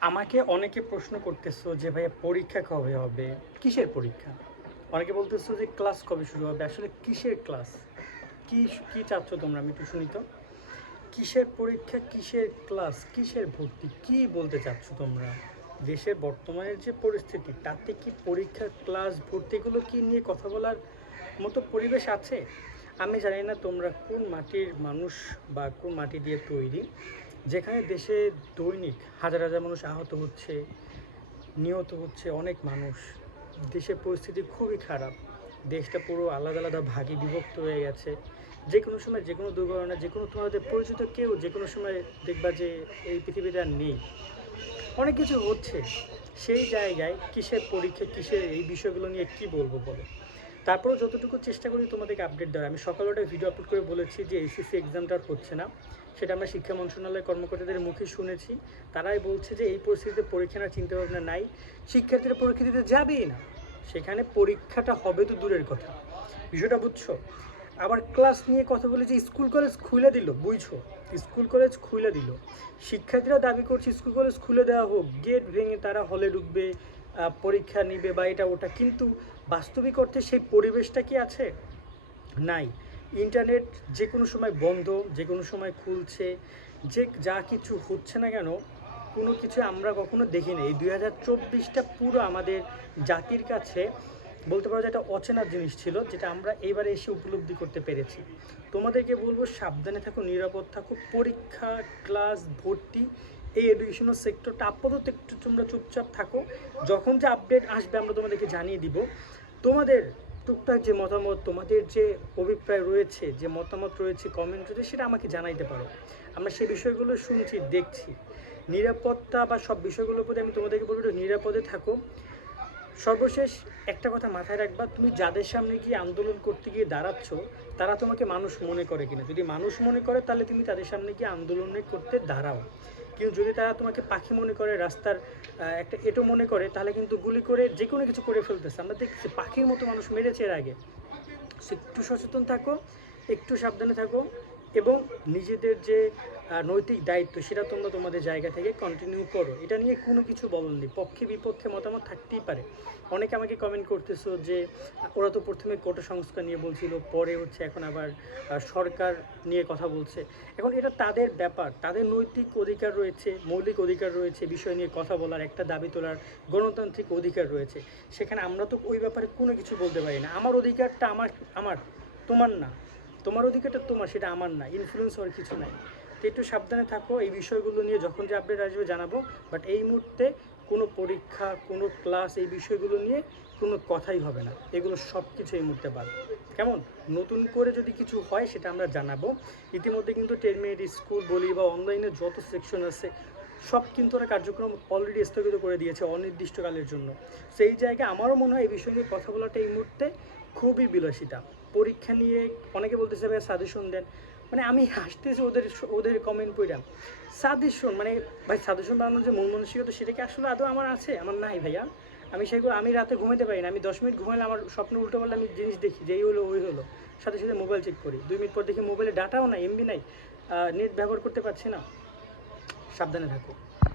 আমাকে অনেকে প্রশ্ন করতেছো যে, ভাইয়া, পরীক্ষা কবে হবে? কিসের পরীক্ষা? অনেকে বলতেছো যে, ক্লাস কবে শুরু হবে? আসলে কিসের ক্লাস? কি কি চাচ্ছ তোমরা? আমি একটু শুনি তো। কিসের পরীক্ষা, কিসের ক্লাস, কিসের ভর্তি, কি বলতে চাচ্ছ তোমরা? দেশের বর্তমানের যে পরিস্থিতি, তাতে কি পরীক্ষা, ক্লাস ভর্তিগুলো কি নিয়ে কথা বলার মতো পরিবেশ আছে? আমি জানি না তোমরা কোন মাটির মানুষ বা কোন মাটি দিয়ে তৈরি। যেখানে দেশে দৈনিক হাজার হাজার মানুষ আহত হচ্ছে, নিহত হচ্ছে অনেক মানুষ, দেশের পরিস্থিতি খুবই খারাপ। দেশটা পুরো আলাদা আলাদা ভাগে বিভক্ত হয়ে গেছে। যে কোনো সময় যে কোনো দুর্ঘটনা যে কোনো তোমাদের পরিচিত কেউ যে কোনো সময় দেখবা যে এই পৃথিবীতে আর নেই। অনেক কিছু হচ্ছে। সেই জায়গায় কিসের পরীক্ষা, কিসের এই বিষয়গুলো নিয়ে কি বলব বলো? তারপরেও যতটুকু চেষ্টা করি তোমাদেরকে আপডেট দেওয়ার। আমি সকালে ভিডিও আপলোড করে বলেছি যে এসএসসি এক্সামটা হচ্ছে না। সেটা আমরা শিক্ষা মন্ত্রণালয়ের কর্মকর্তাদের মুখে শুনেছি। তারাই বলছে যে এই পরিস্থিতিতে পরীক্ষা নেওয়ার চিন্তাভাবনা নাই। শিক্ষার্থীরা পরীক্ষা দিতে যাবেই না। সেখানে পরীক্ষাটা হবে তো দূরের কথা। বিষয়টা বুঝছ? আবার ক্লাস নিয়ে কথা বলে যে স্কুল কলেজ খুলে দিল। বুঝছ? স্কুল কলেজ খুলে দিল। শিক্ষার্থীরা দাবি করছে, স্কুল কলেজ খুলে দেওয়া হোক। গেট ভেঙে তারা হলে ঢুকবে পরীক্ষা নিবে বা এটা ওটা। কিন্তু বাস্তবিক অর্থে সেই পরিবেশটা কি আছে? নাই। ইন্টারনেট যে কোনো সময় বন্ধ, যে কোনো সময় খুলছে, যে যা কিছু হচ্ছে না কেন, কোনো কিছু আমরা কখনো দেখিনি। এই দুই হাজার চব্বিশটা পুরো আমাদের জাতির কাছে বলতে পারো যে একটা অচেনা জিনিস ছিল, যেটা আমরা এইবারে এসে উপলব্ধি করতে পেরেছি। তোমাদেরকে বলব, সাবধানে থাকো, নিরাপদ থাকো, পরীক্ষা, ক্লাস, ভর্তি, এই এডুকেশনাল সেক্টরটা আপাতত একটু তোমরা চুপচাপ থাকো। যখন যে আপডেট আসবে আমরা তোমাদেরকে জানিয়ে দিব। তোমাদের টুকটাক যে মতামত তোমাদের যে অভিপ্রায় রয়েছে, যে মতামত রয়েছে কমেন্ট রয়েছে, সেটা আমাকে জানাইতে পারো। আমরা সেই বিষয়গুলো শুনছি, দেখছি। নিরাপত্তা বা সব বিষয়গুলোর প্রতি আমি তোমাদেরকে বলব নিরাপদে থাকো। সর্বশেষ একটা কথা মাথায় রাখবা, তুমি যাদের সামনে গিয়ে আন্দোলন করতে গিয়ে দাঁড়াচ্ছ, তারা তোমাকে মানুষ মনে করে কিনা। যদি মানুষ মনে করে, তাহলে তুমি তাদের সামনে গিয়ে আন্দোলনে করতে দাঁড়াও। কিন্তু যদি তারা তোমাকে পাখি মনে করে, রাস্তার একটা এটো মনে করে, তাহলে কিন্তু গুলি করে যে কোনো কিছু করে ফেলতেছে। আমরা দেখছি পাখির মতো মানুষ মেরেছে এর আগে। একটু সচেতন থাকো, একটু সাবধানে থাকো। এবং নিজেদের যে নৈতিক দায়িত্ব সেটা তোমরা তোমাদের জায়গা থেকে কন্টিনিউ করো। এটা নিয়ে কোনো কিছু বলনি পক্ষে বিপক্ষে মতামত থাকতেই পারে। অনেকে আমাকে কমেন্ট করতেছো যে, ওরা তো প্রথমে কোটা সংস্কার নিয়ে বলছিল, পরে হচ্ছে এখন আবার সরকার নিয়ে কথা বলছে। এখন এটা তাদের ব্যাপার। তাদের নৈতিক অধিকার রয়েছে, মৌলিক অধিকার রয়েছে, বিষয় নিয়ে কথা বলার, একটা দাবি তোলার গণতান্ত্রিক অধিকার রয়েছে। সেখানে আমরা তো ওই ব্যাপারে কোনো কিছু বলতে পারি না। আমার অধিকারটা আমার আমার, তোমার না। তোমার অধিকারটা তোমার, সেটা আমার না ইনফ্লুয়েন্স হওয়ার কিছু নাই। তো একটু সাবধানে থাকো, এই বিষয়গুলো নিয়ে যখন যে আপডেট আসবে জানাব বাট এই মুহূর্তে কোনো পরীক্ষা, কোনো ক্লাস এই বিষয়গুলো নিয়ে কোনো কথাই হবে না। এগুলো সব কিছু এই মুহূর্তে বাদ। কেমন? নতুন করে যদি কিছু হয়, সেটা আমরা জানাব। ইতিমধ্যে কিন্তু টেরমেট স্কুল বলি বা অনলাইনে যত সেকশন আছে, সব কিন্তু ওরা কার্যক্রম অলরেডি স্থগিত করে দিয়েছে অনির্দিষ্টকালের জন্য। সেই জায়গায় আমারও মনে হয় এই বিষয় নিয়ে কথা বলাটা এই মুহূর্তে খুবই বিলাসিতা। পরীক্ষা নিয়ে অনেকে বলতেছে ভাই সাজেশন দেন। মানে আমি হাসতেছি ওদের ওদের কমেন্ট পড়লাম সাজেশন মানে ভাই সাজেশন বানানোর যে মন মানসিকতা সেটা কি আসলে আদৌ আমার আছে? আমার নাই ভাইয়া। আমি সেগুলো, আমি রাতে ঘুমাতে পারি না। আমি দশ মিনিট ঘুমালে আমার স্বপ্ন উল্টো পারলে আমি জিনিস দেখি যেই হলো, ওই হলো। সাথে সাথে মোবাইল চেক করি। দুই মিনিট পর দেখি মোবাইলে ডাটাও নাই এমবি নাই। নেট ব্যবহার করতে পারছি না। সাবধানে থাকো।